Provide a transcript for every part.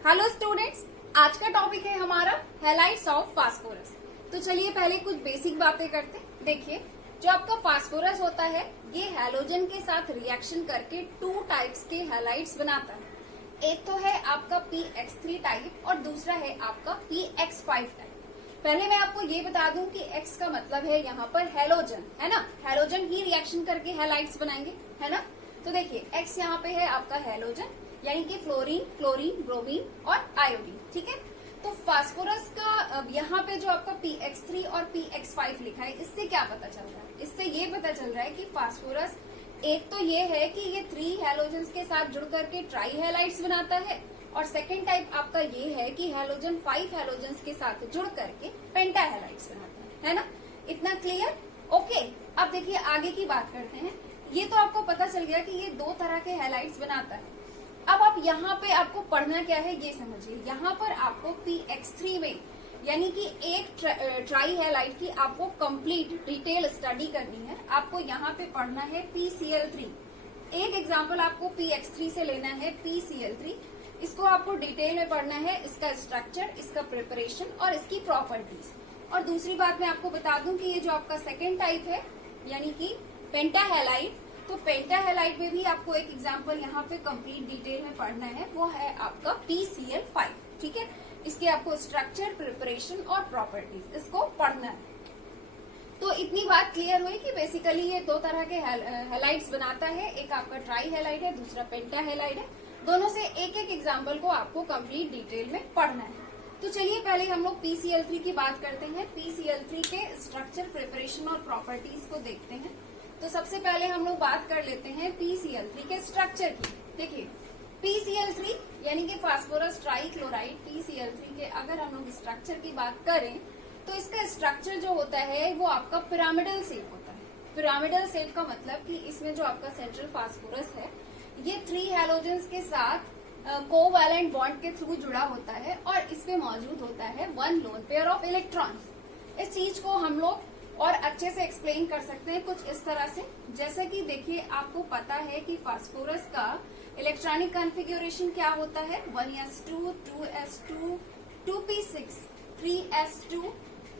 Hello students, आज का topic है हमारा हैलाइड्स ऑफ फास्फोरस। तो चलिए पहले कुछ बेसिक बातें करते हैं। देखिए, जो आपका फास्फोरस होता है ये हैलोजन के साथ रिएक्शन करके टू टाइप्स के हैलाइड्स बनाता है। एक तो है आपका PX3 टाइप और दूसरा है आपका PX5 टाइप। पहले मैं आपको ये बता दूं कि X का मतलब है यहाँ पर हैलोजन, है ना। हैलोजन ही रिएक्शन करके हैलाइड्स बनाएंगे, है ना। तो देखिए X यहाँ पे है आपका हैलोजन, यानी कि फ्लोरीन, क्लोरीन, ब्रोमीन और आयोडीन, ठीक है। तो फास्फोरस का यहाँ पे जो आपका PX3 और PX5 लिखा है, इससे क्या पता चल रहा है? इससे ये पता चल रहा है कि फास्फोरस एक तो ये है कि ये 3 हैलोजन्स के साथ जुड़ करके ट्राई हैलाइड्स बनाता है, और सेकेंड टाइप आपका ये है कि हैलोजन 5 हैलोजन्स के साथ जुड़ करके पेंटा हैलाइड्स बनाता है ना। इतना क्लियर? ओके, अब देखिए आगे की बात करते हैं। ये तो आपको पता चल गया कि ये 2 तरह के हैलाइड्स बनाता है। अब आप यहाँ पे आपको पढ़ना क्या है ये समझिए। यहाँ पर आपको PX3 में यानी कि एक ट्राई हैलाइड की आपको कंप्लीट डिटेल स्टडी करनी है। आपको यहाँ पे पढ़ना है PCl3। एक एग्जांपल आपको PX3 से लेना है PCl3। इसको आपको डिटेल में पढ़ना है, इसका स्ट्रक्चर, इसका प्रिपरेशन और इसकी प्रॉपर्टीज। और दूसरी बात मैं आपको बता दूं कि ये जो आपका सेकेंड टाइप है यानी कि पेंटा हैलाइड, तो पेंटा हैलाइड में भी आपको एक एग्जांपल यहाँ पे कंप्लीट डिटेल में पढ़ना है, वो है आपका PCl5, ठीक है। इसके आपको स्ट्रक्चर, प्रिपरेशन और प्रॉपर्टीज इसको पढ़ना है। तो इतनी बात क्लियर हुई कि बेसिकली ये 2 तरह के हैलाइड्स बनाता है। एक आपका ट्राई हैलाइड है, दूसरा पेंटा हैलाइड है। दोनों से एक एक एग्जाम्पल को आपको कंप्लीट डिटेल में पढ़ना है। तो चलिए पहले हम लोग PCl3 की बात करते हैं। PCl3 के स्ट्रक्चर, प्रिपरेशन और प्रॉपर्टीज को देखते हैं। तो सबसे पहले हम लोग बात कर लेते हैं PCl3 के स्ट्रक्चर की। देखिए PCl3 यानी कि फास्फोरस ट्राई क्लोराइड PCl3 के अगर हम लोग स्ट्रक्चर की बात करें तो इसका स्ट्रक्चर जो होता है वो आपका पिरामिडल शेप होता है। पिरामिडल शेप का मतलब कि इसमें जो आपका सेंट्रल फास्फोरस है ये 3 हैलोजेंस के साथ कोवैलेंट बॉन्ड के थ्रू जुड़ा होता है और इसमें मौजूद होता है 1 लोन पेयर ऑफ इलेक्ट्रॉन्स। इस चीज को हम लोग और अच्छे से एक्सप्लेन कर सकते हैं कुछ इस तरह से, जैसे कि देखिए आपको पता है कि फास्फोरस का इलेक्ट्रॉनिक कॉन्फ़िगरेशन क्या होता है, 1s2, 2s2, 2p6, 3s2,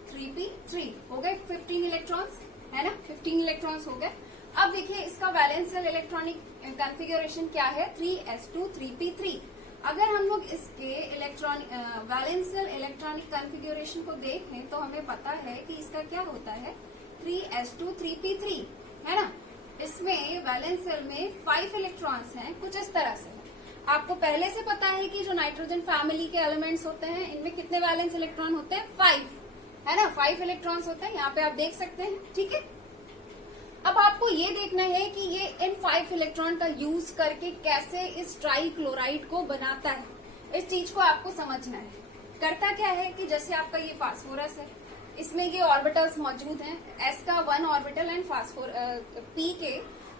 3p3 हो गए 15 इलेक्ट्रॉन्स, है ना। 15 इलेक्ट्रॉन्स हो गए। अब देखिए इसका वैलेंशियल इलेक्ट्रॉनिक कॉन्फ़िगरेशन क्या है, 3s2, 3p3। अगर हम लोग इसके वैलेंशियल इलेक्ट्रॉनिक कॉन्फ़िगरेशन को देखें तो हमें पता है कि इसका क्या होता है, 3s2, 3p3, है ना। इसमें वैलेंशियल में 5 इलेक्ट्रॉन्स हैं, कुछ इस तरह से। आपको पहले से पता है कि जो नाइट्रोजन फैमिली के एलिमेंट्स होते हैं इनमें कितने वैलेंस इलेक्ट्रॉन होते हैं, 5, है ना। 5 इलेक्ट्रॉन्स होते हैं, यहाँ पे आप देख सकते हैं, ठीक है। अब आपको ये देखना है कि ये इन 5 इलेक्ट्रॉन का यूज करके कैसे इस ट्राई क्लोराइड को बनाता है। इस चीज को आपको समझना है। करता क्या है कि जैसे आपका ये फास्फोरस है, इसमें ये ऑर्बिटल्स मौजूद हैं, S का 1 ऑर्बिटल एंड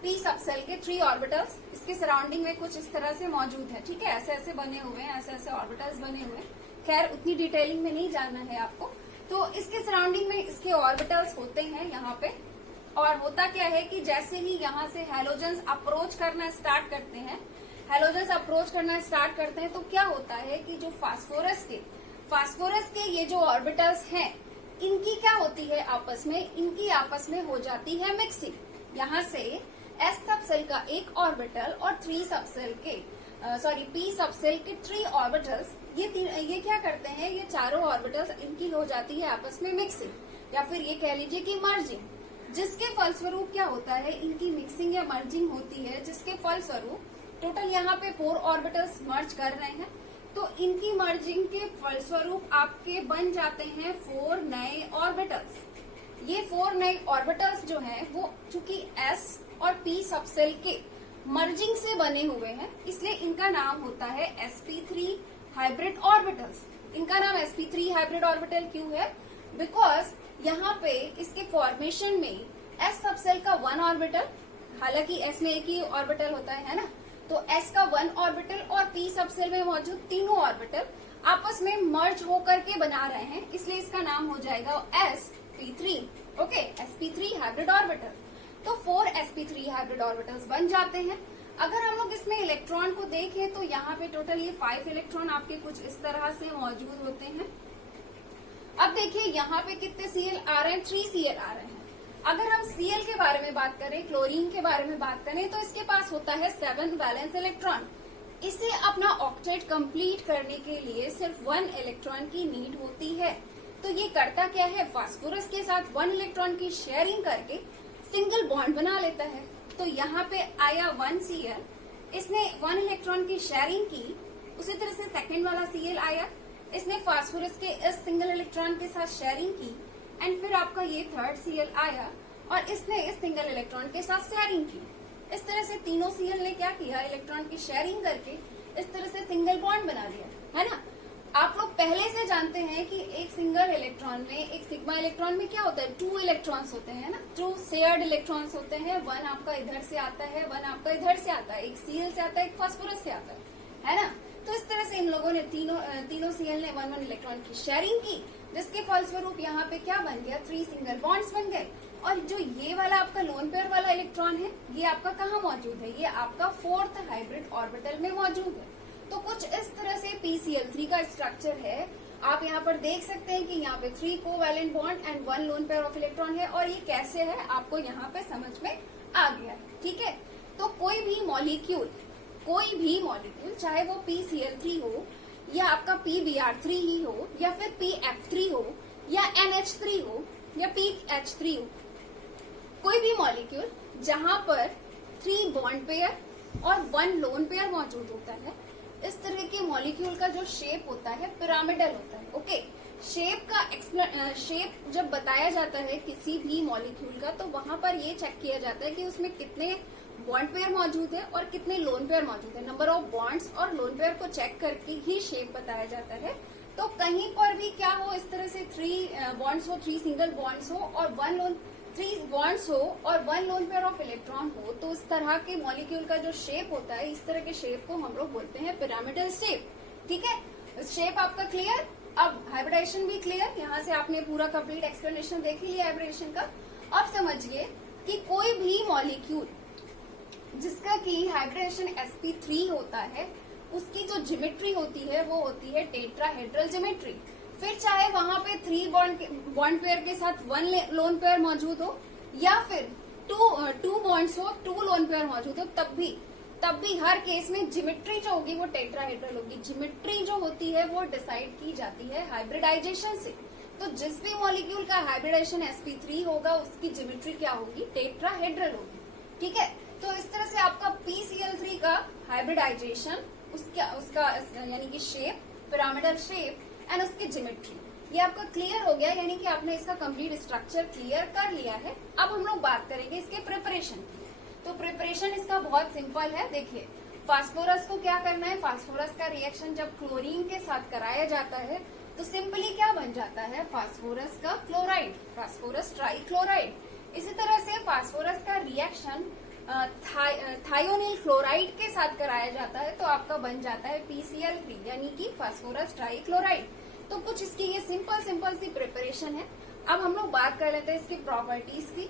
P सबसेल के 3 ऑर्बिटल्स इसके सराउंडिंग में कुछ इस तरह से मौजूद है, ठीक है। ऐसे ऐसे बने हुए हैं, ऐसे ऐसे ऑर्बिटल्स बने हुए हैं। खैर उतनी डिटेलिंग में नहीं जानना है आपको। तो इसके सराउंडिंग में इसके ऑर्बिटल्स होते हैं यहाँ पे। और होता क्या है कि जैसे ही यहाँ से हैलोजेंस अप्रोच करना स्टार्ट करते हैं, तो क्या होता है कि जो फास्फोरस के ये जो ऑर्बिटल्स हैं इनकी क्या होती है आपस में हो जाती है मिक्सिंग। यहाँ से S सबसेल का एक ऑर्बिटल और P सबसेल के 3 ऑर्बिटल्स, ये क्या करते हैं, ये चारों ऑर्बिटल्स इनकी हो जाती है आपस में मिक्सिंग, या फिर ये कह लीजिए कि मर्जिंग। जिसके फलस्वरूप क्या होता है, इनकी मिक्सिंग या मर्जिंग होती है, जिसके फलस्वरूप टोटल यहाँ पे 4 ऑर्बिटल्स मर्ज कर रहे हैं। तो इनकी मर्जिंग के फलस्वरूप आपके बन जाते हैं 4 नए ऑर्बिटल्स। ये 4 नए ऑर्बिटल्स जो हैं वो चूंकि S और P सबसेल के मर्जिंग से बने हुए हैं, इसलिए इनका नाम होता है sp3 हाइब्रिड ऑर्बिटल्स। इनका नाम sp3 हाइब्रिड ऑर्बिटल क्यों है, बिकॉज यहाँ पे इसके फॉर्मेशन में S सबसेल का 1 ऑर्बिटल, हालांकि S में एक ही ऑर्बिटल होता है ना, तो S का 1 ऑर्बिटल और P सबसेल में मौजूद तीनों ऑर्बिटल आपस में मर्ज होकर के बना रहे हैं, इसलिए इसका नाम हो जाएगा sp3। Okay, sp3 hybrid orbital. तो 4 sp3 हाइब्रिड ऑर्बिटल्स बन जाते हैं। अगर हम लोग इसमें इलेक्ट्रॉन को देखें तो यहाँ पे टोटल ये 5 इलेक्ट्रॉन आपके कुछ इस तरह से मौजूद होते हैं। अब देखिए यहाँ पे कितने Cl आ रहे हैं, 3 Cl आ रहे हैं। अगर हम Cl के बारे में बात करें, क्लोरीन के बारे में बात करें, तो इसके पास होता है 7 वैलेंस इलेक्ट्रॉन। इसे अपना ऑक्टेट कंप्लीट करने के लिए सिर्फ 1 इलेक्ट्रॉन की नीड होती है। तो ये करता क्या है, फास्फोरस के साथ 1 इलेक्ट्रॉन की शेयरिंग करके सिंगल बॉन्ड बना लेता है। तो यहाँ पे आया 1 Cl, इसने 1 इलेक्ट्रॉन की शेयरिंग की। उसी तरह से सेकेंड वाला Cl आया, इसने फास्फोरस के इस सिंगल इलेक्ट्रॉन के साथ शेयरिंग की। एंड फिर आपका ये थर्ड Cl आया और इसने इस सिंगल इलेक्ट्रॉन के साथ शेयरिंग की। इस तरह से तीनों Cl ने क्या किया, इलेक्ट्रॉन की शेयरिंग करके इस तरह से सिंगल बॉन्ड बना दिया, है ना। आप लोग पहले से जानते हैं कि एक सिंगल इलेक्ट्रॉन में, एक सिग्मा इलेक्ट्रॉन में क्या होता है, 2 इलेक्ट्रॉन्स होते हैं ना, 2 शेयर्ड इलेक्ट्रॉन्स होते हैं। 1 आपका इधर से आता है, 1 आपका इधर से आता है, एक Cl से आता है, एक फास्फोरस से आता है ना। तो इस तरह से इन लोगों ने तीनों Cl ने 1 इलेक्ट्रॉन की शेयरिंग की, जिसके फलस्वरूप यहाँ पे क्या बन गया, 3 सिंगल बॉन्ड्स बन गए। और जो ये वाला आपका लोन पेयर वाला इलेक्ट्रॉन है, ये आपका कहाँ मौजूद है, ये आपका 4th हाइब्रिड ऑर्बिटल में मौजूद है। तो कुछ इस तरह से PCl3 का स्ट्रक्चर है। आप यहाँ पर देख सकते हैं कि यहाँ पे 3 covalent bond and 1 lone pair of electron है। और ये कैसे है आपको यहाँ पे समझ में आ गया है, ठीक है। तो कोई भी मॉलिक्यूल चाहे वो PCl3 हो या आपका PBr3 ही हो या फिर PF3 हो या NH3 हो या PH3 हो, कोई भी मॉलिक्यूल जहां पर 3 बॉन्ड पेयर और 1 लोन पेयर मौजूद होता है, इस तरह के मॉलिक्यूल का जो शेप होता है पिरामिडल होता है। ओके, शेप जब बताया जाता है किसी भी मॉलिक्यूल का, तो वहां पर ये चेक किया जाता है कि उसमें कितने बॉन्ड पेयर मौजूद है और कितने लोन पेयर मौजूद है। नंबर ऑफ बॉन्ड्स और लोन पेयर को चेक करके ही शेप बताया जाता है। तो कहीं पर भी क्या हो, इस तरह से 3 बॉन्ड्स हो, 3 सिंगल बॉन्ड्स हो और 3 बॉन्ड्स हो और 1 लोन पेयर ऑफ इलेक्ट्रॉन हो, तो इस तरह के मॉलिक्यूल का जो शेप होता है, इस तरह के शेप को हम लोग बोलते हैं पिरामिडल शेप, ठीक है। शेप आपका क्लियर। अब हाइब्रिडाइजेशन भी क्लियर। यहाँ से आपने पूरा कंप्लीट एक्सप्लेनेशन देख ही लिया हाइब्रिडाइजेशन का। अब समझिए कि कोई भी मॉलिक्यूल जिसका कि हाइब्रिडाइजेशन sp3 होता है, उसकी जो ज्योमेट्री होती है वो होती है टेट्राहेड्रल ज्योमेट्री। फिर चाहे वहां पे 3 बॉन्ड पेयर के साथ 1 लोन पेयर मौजूद हो या फिर 2 बॉन्ड्स हो, 2 लोन पेयर मौजूद हो, तब भी हर केस में ज्योमेट्री जो होगी वो टेट्राहेड्रल होगी। ज्योमेट्री जो होती है वो डिसाइड की जाती है हाइब्रिडाइजेशन से। तो जिस भी मॉलिक्यूल का हाइब्रिडाइजेशन sp3 होगा, उसकी ज्योमेट्री क्या होगी, टेट्राहेड्रल होगी, ठीक है। तो इस तरह से आपका PCl3 का हाइब्रिडाइजेशन, उसका यानी कि शेप, पिरामिडल शेप एंड उसकी ज्योमेट्री, ये आपका क्लियर हो गया। यानी कि आपने इसका कंप्लीट स्ट्रक्चर क्लियर कर लिया है। अब हम लोग बात करेंगे इसके प्रिपरेशन की। तो प्रिपरेशन इसका बहुत सिंपल है। देखिए, फास्फोरस को क्या करना है, फास्फोरस का रिएक्शन जब क्लोरीन के साथ कराया जाता है तो सिंपली क्या बन जाता है, फास्फोरस का क्लोराइड, फास्फोरस ट्राइक्लोराइड। इसी तरह से फास्फोरस का रिएक्शन थायोनिल क्लोराइड के साथ कराया जाता है तो आपका बन जाता है PCl3 यानी कि फास्फोरस ट्राइक्लोराइड। तो कुछ इसकी ये सिंपल सी प्रिपरेशन है। अब हम लोग बात कर लेते हैं इसकी प्रॉपर्टीज की।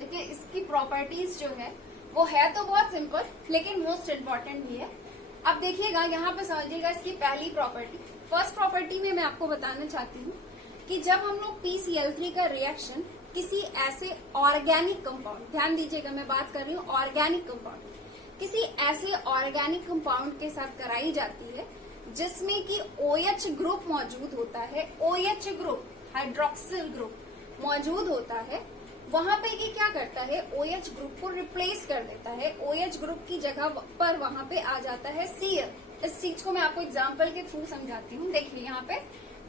देखिए, इसकी प्रॉपर्टीज जो है वो है तो बहुत सिंपल, लेकिन मोस्ट इम्पोर्टेंट भी है। अब देखिएगा, यहाँ पे समझिएगा इसकी पहली प्रॉपर्टी। फर्स्ट प्रॉपर्टी में मैं आपको बताना चाहती हूँ कि जब हम लोग PCl3 का रिएक्शन किसी ऐसे ऑर्गेनिक कंपाउंड, ध्यान दीजिएगा मैं बात कर रही हूँ ऑर्गेनिक कंपाउंड, किसी ऐसे ऑर्गेनिक कंपाउंड के साथ कराई जाती है जिसमें कि OH ग्रुप मौजूद होता है, OH ग्रुप, हाइड्रोक्सिल ग्रुप मौजूद होता है, वहां पे ये क्या करता है, OH ग्रुप को रिप्लेस कर देता है। OH ग्रुप की जगह पर वहां पे आ जाता है Cl। इस चीज को मैं आपको एग्जांपल के थ्रू समझाती हूँ। देखिए, यहाँ पे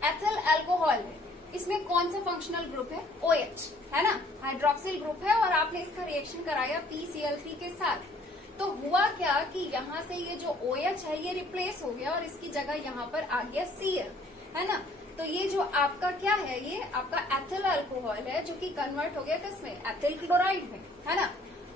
एथिल अल्कोहल है, इसमें कौन सा फंक्शनल ग्रुप है, OH, है ना, हाइड्रोक्सिल ग्रुप है। और आपने इसका रिएक्शन कराया PCl3 के साथ, तो हुआ क्या कि यहाँ से ये जो OH है ये रिप्लेस हो गया और इसकी जगह यहाँ पर आ गया Cl, है ना। तो ये जो आपका क्या है, ये आपका एथिल अल्कोहल है जो कि कन्वर्ट हो गया किसमें, एथिल क्लोराइड में, है ना।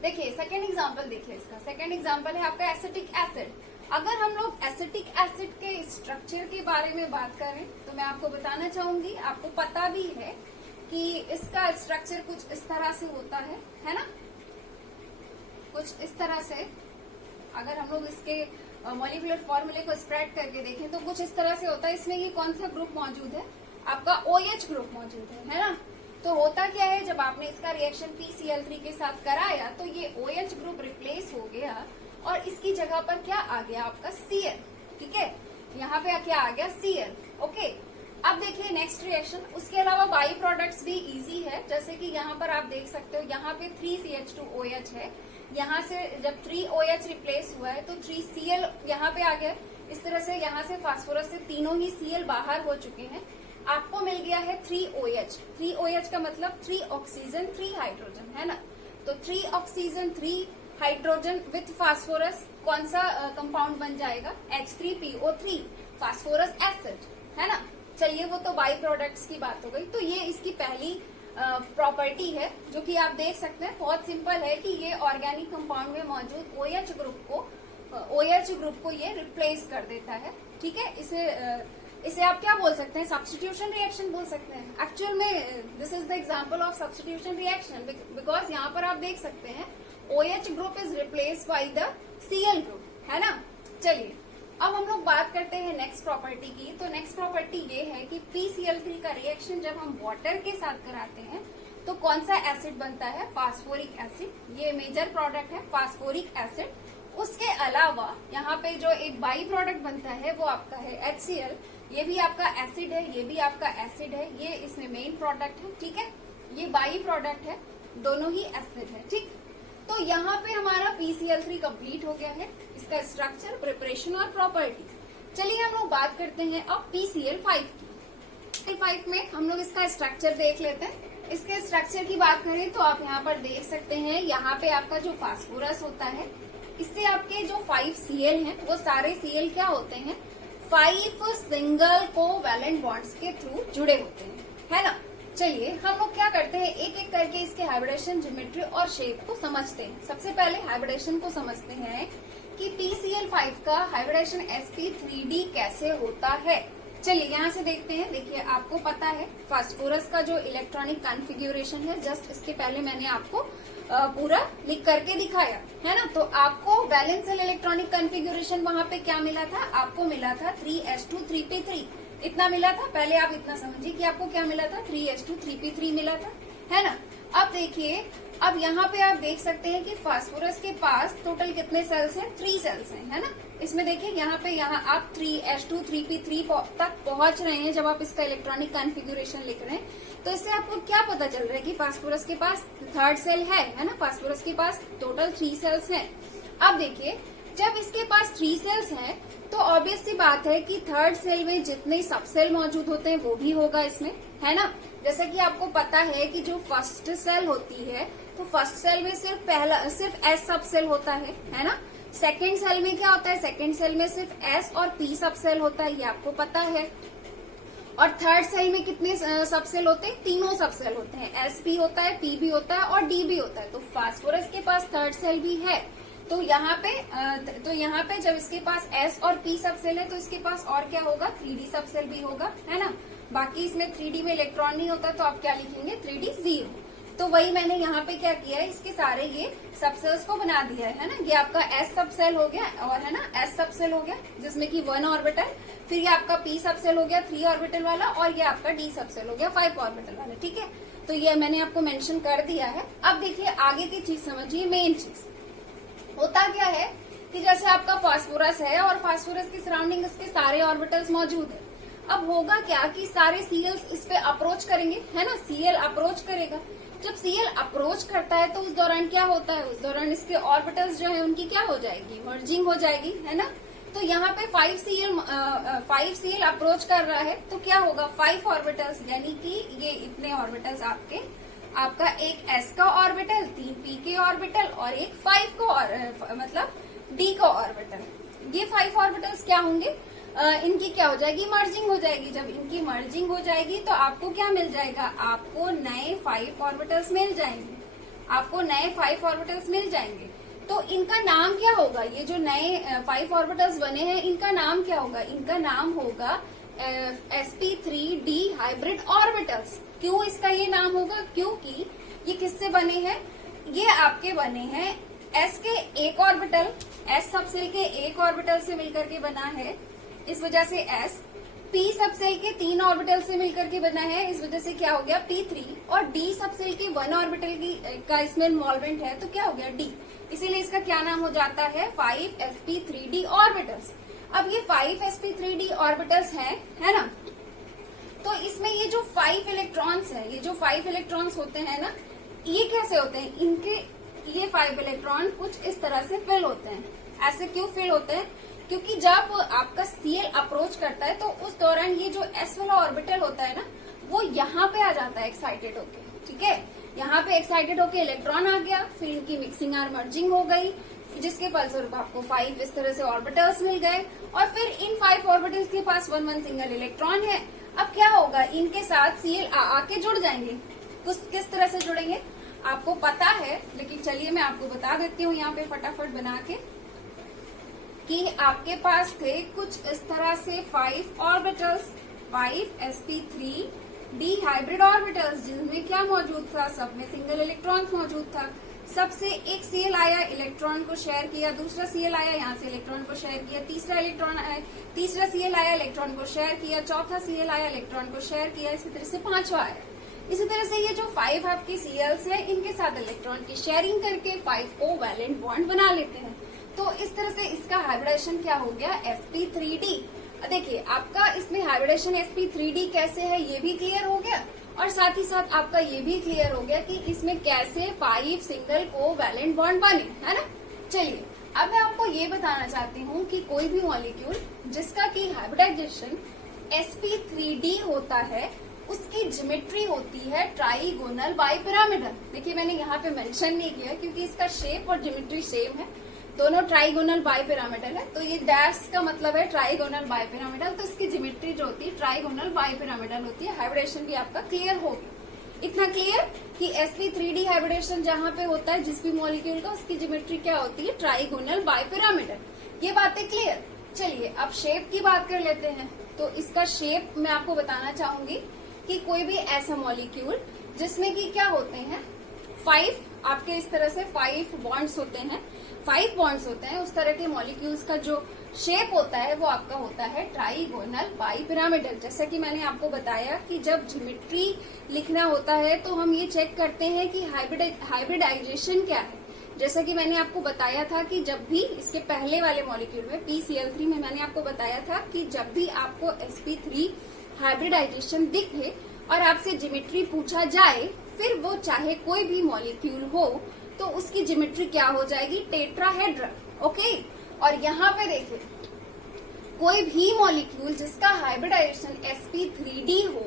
देखिए, सेकेंड एग्जाम्पल देखिए इसका। सेकेंड एग्जाम्पल है आपका एसिटिक एसिड। अगर हम लोग एसिटिक एसिड के स्ट्रक्चर के बारे में बात करें तो मैं आपको बताना चाहूंगी, आपको पता भी है कि इसका स्ट्रक्चर कुछ इस तरह से होता है ना, कुछ इस तरह से। अगर हम लोग इसके मॉलिक्यूलर फॉर्मूले को स्प्रेड करके देखें तो कुछ इस तरह से होता है। इसमें ये कौन सा ग्रुप मौजूद है, आपका OH ग्रुप मौजूद है ना। तो होता क्या है, जब आपने इसका रिएक्शन PCl3 के साथ कराया तो ये OH ग्रुप रिप्लेस हो गया और इसकी जगह पर क्या आ गया, आपका Cl। ठीक है, यहाँ पे क्या आ गया, Cl। ओके, अब देखिए नेक्स्ट रिएक्शन। उसके अलावा बाई प्रोडक्ट्स भी इजी है, जैसे कि यहाँ पर आप देख सकते हो, यहाँ पे 3CH2OH है। यहाँ से जब 3OH रिप्लेस हुआ है तो 3Cl यहाँ पे आ गया। इस तरह से यहाँ से फास्फोरस से तीनों ही Cl बाहर हो चुके हैं। आपको मिल गया है 3OH। 3OH का मतलब 3 ऑक्सीजन 3 हाइड्रोजन, है ना। तो 3 ऑक्सीजन 3 हाइड्रोजन विथ फास्फोरस कौन सा कंपाउंड बन जाएगा, H3PO3 फास्फोरस एसिड, है ना। चलिए, वो तो बाई प्रोडक्ट्स की बात हो गई। तो ये इसकी पहली प्रॉपर्टी है जो कि आप देख सकते हैं, बहुत सिंपल है कि ये ऑर्गेनिक कंपाउंड में मौजूद OH ग्रुप को ये रिप्लेस कर देता है। ठीक है, इसे आप क्या बोल सकते हैं, सब्स्टिट्यूशन रिएक्शन बोल सकते हैं। एक्चुअल में this is the example of substitution reaction, because यहाँ पर आप देख सकते हैं OH group is replace by the Cl group, है ना। चलिए, अब हम लोग बात करते हैं नेक्स्ट प्रॉपर्टी की। तो नेक्स्ट प्रॉपर्टी ये है कि PCl3 का रिएक्शन जब हम वाटर के साथ कराते हैं तो कौन सा एसिड बनता है, फास्फोरिक एसिड। ये मेजर प्रोडक्ट है फास्फोरिक एसिड। उसके अलावा यहाँ पे जो एक बाई प्रोडक्ट बनता है वो आपका है HCl। ये भी आपका एसिड है, ये भी आपका एसिड है, ये इसमें मेन प्रोडक्ट है। ठीक है, ये बाई प्रोडक्ट है, दोनों ही एसिड है। ठीक, तो यहाँ पे हमारा PCl3 कंप्लीट हो गया है, इसका स्ट्रक्चर, प्रिपरेशन और प्रॉपर्टी। चलिए हम लोग बात करते हैं अब PCl5 की। PCl5 में हम लोग इसका स्ट्रक्चर देख लेते हैं। इसके स्ट्रक्चर की बात करें तो आप यहाँ पर देख सकते हैं, यहाँ पे आपका जो फास्फोरस होता है, इससे आपके जो 5 Cl हैं वो सारे Cl क्या होते हैं, 5 सिंगल कोवैलेंट बॉन्ड्स के थ्रू जुड़े होते हैं, है ना। चलिए हम लोग क्या करते हैं, एक एक करके इसके हाइब्रिडेशन ज्योमेट्री और शेप को समझते हैं। सबसे पहले हाइब्रिडेशन को समझते हैं कि PCl5 का हाइब्रिडेशन sp3d कैसे होता है। चलिए यहाँ से देखते हैं। देखिए, आपको पता है फास्फोरस का जो इलेक्ट्रॉनिक कॉन्फ़िगरेशन है, जस्ट इसके पहले मैंने आपको पूरा लिख करके दिखाया, है ना। तो आपको वैलेंस सेल इलेक्ट्रॉनिक कॉन्फ़िगरेशन वहां पे क्या मिला था, आपको मिला था 3s2 3p3, इतना मिला था। पहले आप इतना समझिए कि आपको क्या मिला था, 3s2 3p3 मिला था, है ना। अब देखिए, अब यहाँ पे आप देख सकते हैं कि फास्फोरस के पास टोटल कितने सेल्स हैं, 3 सेल्स हैं, है ना। इसमें देखिए यहाँ पे आप 3s2 3p3 तक पहुंच रहे हैं जब आप इसका इलेक्ट्रॉनिक कॉन्फ़िगरेशन लिख रहे हैं। तो इससे आपको क्या पता चल रहा है कि फास्फोरस के पास 3rd सेल है ना। फास्फोरस के पास टोटल 3 सेल्स हैं। अब देखिए, जब इसके पास 3 सेल्स हैं तो ऑब्वियस सी बात है कि 3rd सेल में जितने सब सेल मौजूद होते हैं वो भी होगा इसमें, है ना। जैसे कि आपको पता है कि जो फर्स्ट सेल होती है तो फर्स्ट सेल में सिर्फ S सब सेल होता है ना। सेकेंड सेल में क्या होता है, सेकेंड सेल में सिर्फ S और P सब सेल होता है, ये आपको पता है। और 3rd सेल में कितने सब सेल होते हैं, तीनों सब सेल होते हैं, SP होता है, P भी होता है और D भी होता है। तो फास्फोरस के पास 3rd सेल भी है। तो यहाँ पे जब इसके पास S और P सब सेल है तो इसके पास और क्या होगा, 3D सब सेल भी होगा, है ना। बाकी इसमें 3D में इलेक्ट्रॉन नहीं होता तो आप क्या लिखेंगे, 3D 0। तो वही मैंने यहाँ पे क्या किया है, इसके सारे ये सब सेल्स को बना दिया है ना। ये आपका S सब सेल हो गया और है ना S सब सेल हो गया जिसमें कि 1 ऑर्बिटल, फिर ये आपका P सब सेल हो गया 3 ऑर्बिटल वाला, और ये आपका D सब सेल हो गया 5 ऑर्बिटल वाला। ठीक है, तो ये मैंने आपको मेंशन कर दिया है। अब देखिए आगे की चीज समझिए, मेन चीज होता क्या है कि जैसे आपका फास्फोरस है और फास्फोरस की सराउंडिंग इसके सारे ऑर्बिटल्स मौजूद है। अब होगा क्या कि सारे Cl इस पे अप्रोच करेंगे, है ना। Cl अप्रोच करेगा, जब Cl अप्रोच करता है तो उस दौरान क्या होता है, उस दौरान इसके ऑर्बिटल्स जो है उनकी क्या हो जाएगी, मर्जिंग हो जाएगी, है ना। तो यहाँ पे 5 Cl अप्रोच कर रहा है तो क्या होगा, 5 ऑर्बिटल्स, यानी कि ये इतने ऑर्बिटल्स आपका एक S का ऑर्बिटल, 3 P के ऑर्बिटल और एक 5 को मतलब D का ऑर्बिटल। ये 5 ऑर्बिटल्स क्या होंगे, इनकी क्या हो जाएगी, मर्जिंग हो जाएगी। जब इनकी मर्जिंग हो जाएगी तो आपको क्या मिल जाएगा, आपको नए 5 ऑर्बिटल्स मिल जाएंगे, आपको नए 5 ऑर्बिटल्स मिल जाएंगे। तो इनका नाम क्या होगा, ये जो नए 5 ऑर्बिटल्स बने हैं इनका नाम क्या होगा, इनका नाम होगा sp3d हाइब्रिड ऑर्बिटल्स। क्यों इसका ये नाम होगा, क्योंकि ये किससे बने हैं, ये आपके बने हैं एस के एक ऑर्बिटल, एस सबसेल के एक ऑर्बिटल से मिलकर के बना है, इस वजह से एस। पी सबसेल के 3 ऑर्बिटल से मिलकर के बना है, इस वजह से क्या हो गया P3। और डी सबसेल के 1 ऑर्बिटल का इसमें इन्वॉल्वमेंट है, तो क्या हो गया D। इसीलिए इसका क्या नाम हो जाता है 5sp3d ऑर्बिटल्स। अब ये 5sp3d ऑर्बिटल्स है ना, तो इसमें ये जो 5 इलेक्ट्रॉन्स है, ये जो 5 इलेक्ट्रॉन्स होते हैं ना, ये कैसे होते हैं, इनके ये 5 इलेक्ट्रॉन कुछ इस तरह से फिल होते हैं। ऐसे क्यों फिल होते हैं, क्योंकि जब आपका Cl अप्रोच करता है तो उस दौरान ये जो S वाला ऑर्बिटल होता है ना, वो यहाँ पे आ जाता है एक्साइटेड होके, ठीक है। यहाँ पे एक्साइटेड होके इलेक्ट्रॉन आ गया, फिर इनकी मिक्सिंग और मर्जिंग हो गई, जिसके फलस्वरूप आपको 5 इस तरह से ऑर्बिटल्स मिल गए। और फिर इन 5 ऑर्बिटल्स के पास 1 सिंगल इलेक्ट्रॉन है। अब क्या होगा, इनके साथ Cl आके जुड़ जाएंगे। किस तरह से जुड़ेंगे आपको पता है, लेकिन चलिए मैं आपको बता देती हूँ यहाँ पे फटाफट बना के, कि आपके पास थे कुछ इस तरह से 5 ऑर्बिटल्स, 5sp3d हाइब्रिड ऑर्बिटल्स, जिनमें क्या मौजूद था, सब में सिंगल इलेक्ट्रॉन मौजूद था। सबसे एक Cl आया, इलेक्ट्रॉन को शेयर किया, दूसरा Cl आया, यहाँ से इलेक्ट्रॉन को शेयर किया, तीसरा इलेक्ट्रॉन आया, तीसरा Cl आया, इलेक्ट्रॉन को शेयर किया, चौथा Cl आया, इलेक्ट्रॉन को शेयर किया, इसी तरह से 5वां आया। इसी तरह से ये जो 5 आपके Cls है, इनके साथ इलेक्ट्रॉन की शेयरिंग करके 5 को वैलेंट बॉन्ड बना लेते हैं। तो इस तरह से इसका हाइब्रिडेशन क्या हो गया, sp3d। देखिए आपका इसमें हाइब्रिडेशन sp3d कैसे है ये भी क्लियर हो गया, और साथ ही साथ आपका ये भी क्लियर हो गया कि इसमें कैसे 5 सिंगल को वैलेंट बॉन्ड बने, है ना। चलिए अब मैं आपको ये बताना चाहती हूँ कि कोई भी मॉलिक्यूल जिसका की हाइब्रिडाइजेशन sp3d होता है, उसकी ज्योमेट्री होती है ट्राइगोनल बाइपिरामिडल। देखिए मैंने यहाँ पे मेंशन नहीं किया क्योंकि इसका शेप और ज्योमेट्री सेम है, दोनों ट्राइगोनल बाइपिरामिडल है, तो ये डैश का मतलब है ट्राइगोनल बाइपिरामिडल, तो इसकी ज्योमेट्री जो होती है ट्राइगोनल बाइपिरामिडल होती है। हाइब्रिडेशन भी आपका क्लियर हो गया, इतना क्लियर कि sp3d हाइब्रिडेशन जहाँ पे होता है जिस भी मॉलिक्यूल का, उसकी ज्योमेट्री क्या होती है, ट्राइगोनल बाइपिरामिडल। ये बातें क्लियर। चलिए अब शेप की बात कर लेते हैं। तो इसका शेप मैं आपको बताना चाहूंगी कि कोई भी ऐसा मॉलिक्यूल जिसमें कि क्या होते हैं 5 आपके इस तरह से 5 बॉन्ड्स होते हैं, 5 बॉन्ड्स होते हैं, उस तरह के मॉलिक्यूल्स का जो शेप होता है वो आपका होता है ट्राइगोनल बाइपिरामिडल। जैसा कि मैंने आपको बताया कि जब ज्योमेट्री लिखना होता है तो हम ये चेक करते हैं कि हाइब्रिडाइजेशन क्या है। जैसा कि मैंने आपको बताया था कि जब भी इसके पहले वाले मॉलिक्यूल में PCl3 में मैंने आपको बताया था कि जब भी आपको sp3 हाइब्रिडाइजेशन दिखे और आपसे ज्योमेट्री पूछा जाए, फिर वो चाहे कोई भी मॉलिक्यूल हो, तो उसकी ज्योमेट्री क्या हो जाएगी, टेट्राहेड्रल। ओके, और यहाँ पे देखिए कोई भी मॉलिक्यूल जिसका हाइब्रिडाइजेशन sp3d हो,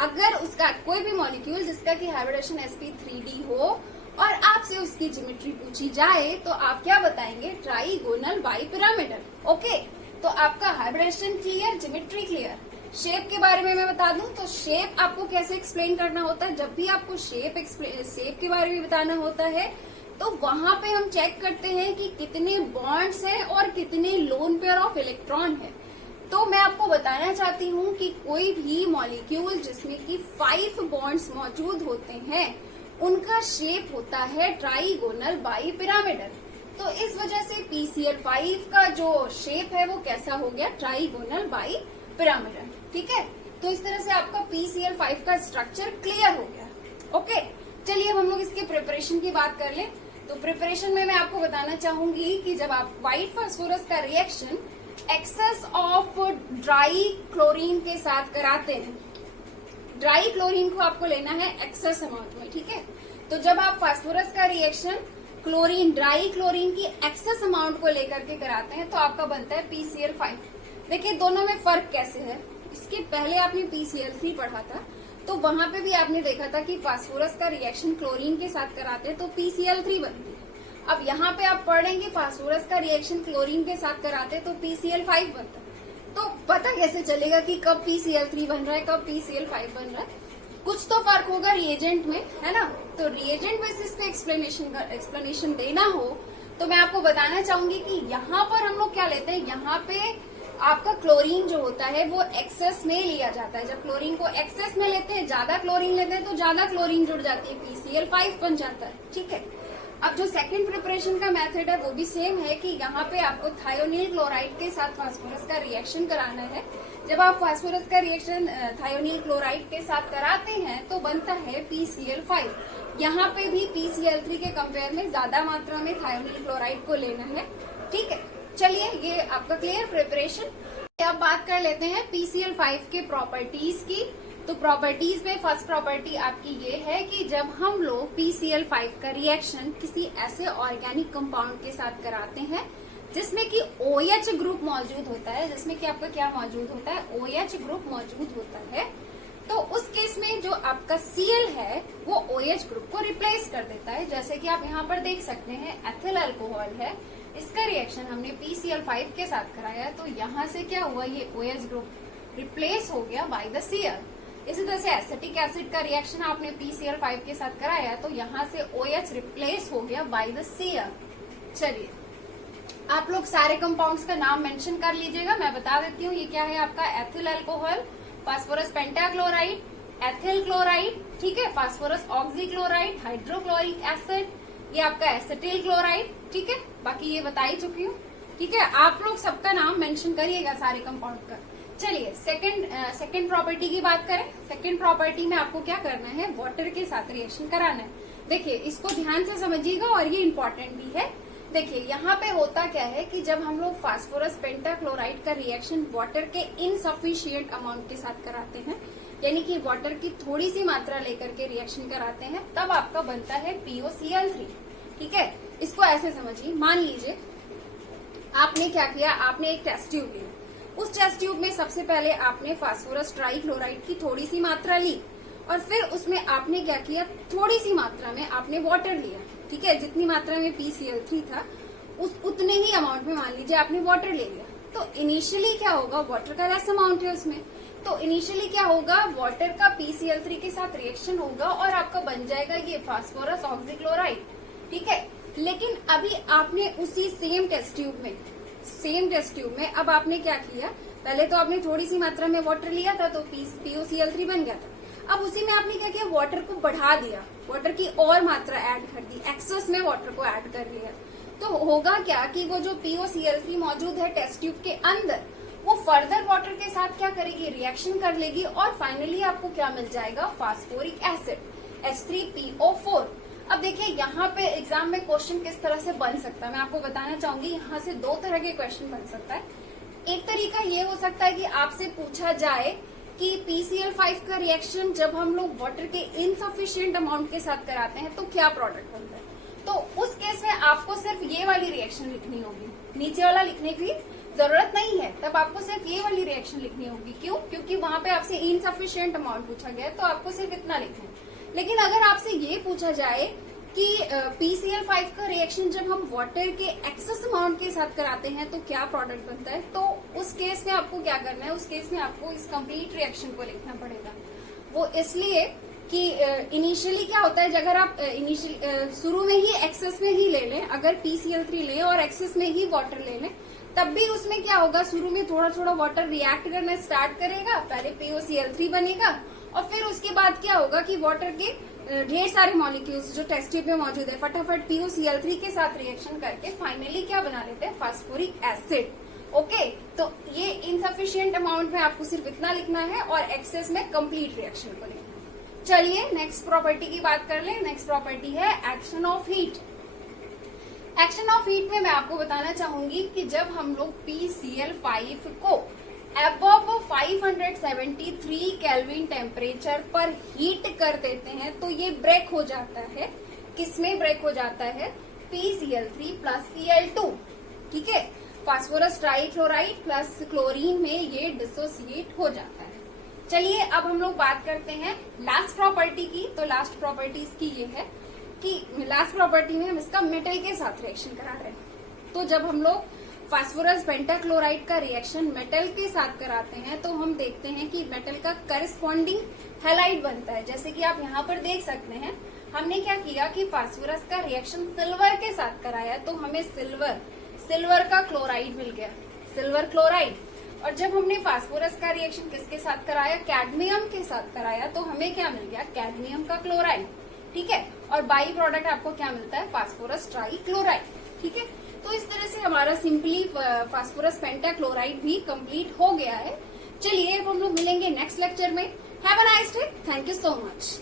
अगर उसका कोई भी मॉलिक्यूल जिसका की हाइब्रिडाइजेशन sp3d हो और आपसे उसकी ज्योमेट्री पूछी जाए, तो आप क्या बताएंगे, ट्राइगोनल बाइपिरामिडल। ओके, तो आपका hybridisation clear, geometry clear. Shape के बारे में मैं बता दूं तो शेप आपको कैसे एक्सप्लेन करना होता है। जब भी आपको शेप के बारे में बताना होता है तो वहां पे हम चेक करते हैं कि कितने बॉन्ड्स हैं और कितने लोन पेयर ऑफ इलेक्ट्रॉन है। तो मैं आपको बताना चाहती हूँ कि कोई भी मॉलिक्यूल जिसमें कि 5 बॉन्ड्स मौजूद होते हैं, उनका शेप होता है ट्राइगोनल बाइपिरामिडल। तो इस वजह से PCl5 का जो शेप है वो कैसा हो गया, ट्राइगोनल बाइपिरामिडल। ठीक है, तो इस तरह से आपका PCl5 का स्ट्रक्चर क्लियर हो गया। ओके, चलिए अब हम लोग इसके प्रिपरेशन की बात कर लें। तो प्रिपरेशन में मैं आपको बताना चाहूंगी कि जब आप व्हाइट फास्फोरस का reaction excess of dry chlorine के साथ कराते हैं, ड्राई क्लोरीन को आपको लेना है एक्सेस अमाउंट में, ठीक है। तो जब आप फास्फोरस का रिएक्शन क्लोरीन, ड्राई क्लोरीन की एक्सेस अमाउंट को लेकर के कराते हैं तो आपका बनता है PCl5। देखिए दोनों में फर्क कैसे है। इसके पहले आपने PCl3 पढ़ा था तो वहां पे भी आपने देखा था कि फास्फोरस का रिएक्शन क्लोरीन के साथ कराते हैं तो PCl3 बनती है। अब यहाँ पे आप पढ़ेंगे फास्फोरस का रिएक्शन क्लोरीन के साथ कराते हैं तो PCl5 बनता है। तो पता कैसे चलेगा कि कब PCl3 बन रहा है, कब PCl5 बन रहा है। कुछ तो फर्क होगा रिएजेंट में, है ना। तो रिएजेंट बेसिस पे एक्सप्लेनेशन देना हो तो मैं आपको बताना चाहूंगी कि यहाँ पर हम लोग क्या लेते हैं, यहाँ पे आपका क्लोरीन जो होता है वो एक्सेस में लिया जाता है। जब क्लोरीन को एक्सेस में लेते हैं, ज्यादा क्लोरीन लेते हैं तो ज्यादा क्लोरीन जुड़ जाती है, PCl5 बन जाता है। ठीक है, अब जो सेकंड प्रिपरेशन का मेथड है वो भी सेम है कि यहाँ पे आपको थायोनील क्लोराइड के साथ फास्फोरस का रिएक्शन कराना है। जब आप फास्फोरस का रिएक्शन थायोनील क्लोराइड के साथ कराते हैं तो बनता है PCl5। यहाँ पे भी PCl3 के कंपेयर में ज्यादा मात्रा में थायोनील क्लोराइड को लेना है। ठीक है, चलिए ये आपका क्लियर प्रिपरेशन। अब बात कर लेते हैं PCl5 के प्रॉपर्टीज की। तो प्रॉपर्टीज में फर्स्ट प्रॉपर्टी आपकी ये है कि जब हम लोग PCl5 का रिएक्शन किसी ऐसे ऑर्गेनिक कंपाउंड के साथ कराते हैं जिसमें कि OH ग्रुप मौजूद होता है, जिसमें कि आपका क्या मौजूद होता है, OH ग्रुप मौजूद होता है, तो उस केस में जो आपका Cl है वो OH ग्रुप को रिप्लेस कर देता है। जैसे कि आप यहाँ पर देख सकते हैं एथिल अल्कोहल है, इसका रिएक्शन हमने PCl5 के साथ कराया तो यहाँ से क्या हुआ, ये OH ग्रुप रिप्लेस हो गया बाय द Cl। इसी तरह से एसिटिक एसिड का रिएक्शन आपने PCl5 के साथ कराया तो यहाँ से OH रिप्लेस हो गया बाय द Cl। चलिए आप लोग सारे कंपाउंड्स का नाम मेंशन कर लीजिएगा, मैं बता देती हूँ। ये क्या है आपका ethyl alcohol, phosphorus pentachloride, ethyl chloride, ठीक है, फास्फोरस ऑक्सीक्लोराइड, हाइड्रोक्लोरिक एसिड, ये आपका एसिटिल क्लोराइड, ठीक है। बाकी ये बता ही चुकी हूँ, ठीक है। आप लोग सबका नाम मेंशन करिएगा सारे कंपाउंड का। चलिए सेकंड प्रॉपर्टी की बात करें। सेकंड प्रॉपर्टी में आपको क्या करना है, वाटर के साथ रिएक्शन कराना है। देखिए इसको ध्यान से समझिएगा और ये इम्पोर्टेंट भी है। देखिए यहाँ पे होता क्या है कि जब हम लोग फास्फोरस पेंटाक्लोराइड का रिएक्शन वाटर के इनसफिशिएंट अमाउंट के साथ कराते हैं, यानी कि वाटर की थोड़ी सी मात्रा लेकर के रिएक्शन कराते हैं, तब आपका बनता है POCl3। ठीक है, इसको ऐसे समझिए, मान लीजिए आपने क्या किया, आपने एक टेस्ट ट्यूब ली, उस टेस्ट ट्यूब में सबसे पहले आपने फास्फोरस ट्राइक्लोराइड की थोड़ी सी मात्रा ली और फिर उसमें आपने क्या किया, थोड़ी सी मात्रा में आपने वाटर लिया। ठीक है, जितनी मात्रा में PCl3 था उतने ही अमाउंट में मान लीजिए आपने वाटर ले लिया। तो इनिशियली क्या होगा, वाटर का लेस अमाउंट है उसमें, तो इनिशियली क्या होगा, वाटर का PCl3 के साथ रिएक्शन होगा और आपका बन जाएगा ये फास्फोरस ऑक्सीक्लोराइड। ठीक है, लेकिन अभी आपने उसी सेम टेस्ट ट्यूब में अब आपने क्या किया, पहले तो आपने थोड़ी सी मात्रा में वाटर लिया था तो POCl3 बन गया था। अब उसी में आपने क्या किया, वाटर को बढ़ा दिया, वाटर की और मात्रा ऐड कर दी, एक्सेस में वाटर को ऐड कर लिया। तो होगा क्या कि वो जो POCl3 मौजूद है टेस्ट ट्यूब के अंदर, वो फर्दर वाटर के साथ क्या करेगी, रिएक्शन कर लेगी और फाइनली आपको क्या मिल जाएगा, फास्फोरिक एसिड H3PO4। अब देखिए यहाँ पे एग्जाम में क्वेश्चन किस तरह से बन सकता है, मैं आपको बताना चाहूंगी। यहाँ से दो तरह के क्वेश्चन बन सकता है। एक तरीका ये हो सकता है कि आपसे पूछा जाए कि PCl5 का रिएक्शन जब हम लोग वाटर के इनसफिशिएंट अमाउंट के साथ कराते हैं तो क्या प्रोडक्ट बनता है। तो उस केस में आपको सिर्फ ये वाली रिएक्शन लिखनी होगी, नीचे वाला लिखने की जरूरत नहीं है। तब आपको सिर्फ ये वाली रिएक्शन लिखनी होगी। क्यों? क्योंकि वहां पे आपसे इनसफिशिएंट अमाउंट पूछा गया है, तो आपको सिर्फ इतना लिखना है। लेकिन अगर आपसे ये पूछा जाए कि PCl5 का रिएक्शन जब हम वाटर के एक्सेस अमाउंट के साथ कराते हैं तो क्या प्रोडक्ट बनता है, तो उस केस में आपको क्या करना है, उस केस में आपको इस कंप्लीट रिएक्शन को लिखना पड़ेगा। वो इसलिए कि इनिशियली क्या होता है, अगर आप शुरू में ही एक्सेस में ही ले लें, अगर PCl3 लें और एक्सेस में ही वाटर ले लें, तब भी उसमें क्या होगा, शुरू में थोड़ा थोड़ा वाटर रिएक्ट करना स्टार्ट करेगा, पहले POCl3 बनेगा और फिर उसके बाद क्या होगा कि वाटर के ढेर सारे मॉलिक्यूल्स जो टेस्ट ट्यूब में मौजूद है फटाफट POCl3 के साथ रिएक्शन करके फाइनली क्या बना लेते हैं, फास्फोरिक एसिड। ओके, तो ये इनसफिशिएंट अमाउंट में आपको सिर्फ इतना लिखना है और एक्सेस में कंप्लीट रिएक्शन को लिखना है। चलिए नेक्स्ट प्रॉपर्टी की बात कर लें। नेक्स्ट प्रॉपर्टी है action of heat. Action of heat में मैं आपको बताना चाहूंगी कि जब हम लोग PCl5 को अबव 573 केल्विन टेम्परेचर पर हीट कर देते हैं तो ये ब्रेक हो जाता है। किसमें ब्रेक हो जाता है, PCl3 प्लस Cl2। ठीक है, फास्फोरस ट्राइक्लोराइड प्लस क्लोरीन में ये डिसोसिएट हो जाता है। चलिए अब हम लोग बात करते हैं लास्ट प्रॉपर्टी की। तो लास्ट प्रॉपर्टी इसकी ये है कि लास्ट प्रॉपर्टी में हम इसका मेटल के साथ रिएक्शन करा रहे हैं। तो जब हम लोग फास्फोरस पेंटाक्लोराइड का रिएक्शन मेटल के साथ कराते हैं तो हम देखते हैं कि मेटल का करस्पॉन्डिंग हैलाइड बनता है। जैसे कि आप यहाँ पर देख सकते हैं, हमने क्या किया कि फास्फोरस का रिएक्शन सिल्वर के साथ कराया तो हमें सिल्वर का क्लोराइड मिल गया, सिल्वर क्लोराइड। और जब हमने फास्फोरस का रिएक्शन किसके साथ कराया, कैडमियम के साथ कराया, तो हमें क्या मिल गया, कैडमियम का क्लोराइड। ठीक है। और बाई प्रोडक्ट आपको क्या मिलता है, फास्फोरस ट्राई क्लोराइड, ठीक है। तो इस तरह से हमारा सिंपली फास्फोरस पेंटाक्लोराइड भी कंप्लीट हो गया है। चलिए अब हम लोग मिलेंगे नेक्स्ट लेक्चर में। Have a nice day, thank you so much.